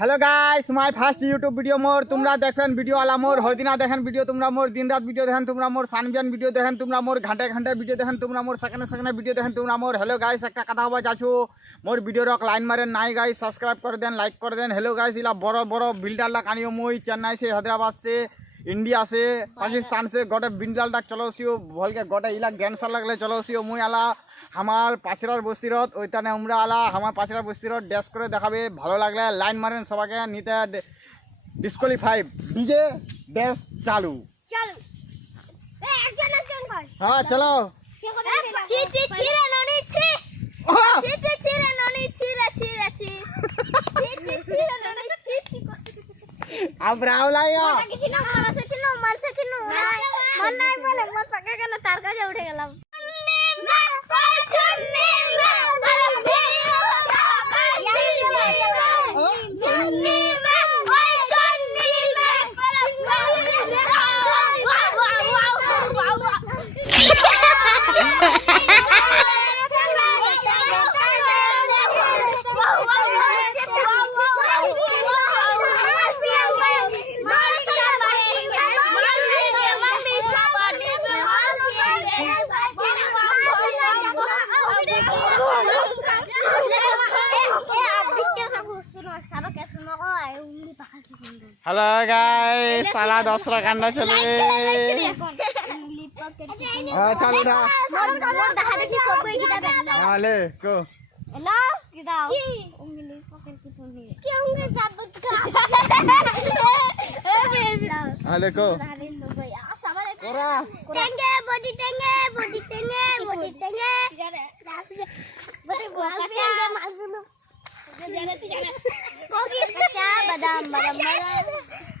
hello guys my first YouTube video मोर तुमरा देखें वीडियो वाला मोर हरदिना देखें वीडियो तुमरा मोर दिन रात वीडियो देखें तुमरा मोर सानबियान वीडियो देखें तुमरा मोर घंटे घंटे वीडियो देखें तुमरा मोर सेकेंडे सेकेंडे वीडियो देखें तुमरा मोर हेलो गाइस एक कथा हवा जाचू मोर वीडियो रक लाइन मारें नाई गाइस सब्सक्राइब कर दें लाइक कर दें हेलो गाइस इला बड़ो बड़ो बिल्डर ला कानियो मुई चेन्नई से हैदराबाद से इंडिया से पाकिस्तान से गोटे बिल्डर ला चलो सियो भल के गोटे इला गैंसर लगले चलो सियो मुई आला हमार पाचरार बस्तीरत ओइताने उमरा आला हमार पाचरार बस्तीरत डैश करे देखाबे भालो लागले लाइन मारें सबाके निते डिस्कोलिफाई डीजे डैश चालू चलो ए एकজন একজন কর हां चलो ছি ছি ছি রে ননি ছি ছি ছি ছি রে ননি ছি রে ছি রে ছি ছি ছি ছি রে ননি ছি ছি अब रावलाया কিছু না মারছে ছিল মারছে ছিল মন নাই বলে মন পাকা গেল তার কাছে উঠে গেলাম हेलो गाइस साला दूसरा कांडा चले हां चलो ना मोर দেখা দেখি সব কই গিটা বেলা हां ले को এলা কি দাও উঙ্গলি পকেট কি তুমি কি উঙ্গলি যাবত কা हां ले को ধারে সব কই সাবারে कोरा টেঙ্গে বডি টেঙ্গে বডি টেঙ্গে বডি টেঙ্গে বডি বডি মাছগুলো জানে তুই জানে কোকি কাঁচা বাদাম বাদাম বাদাম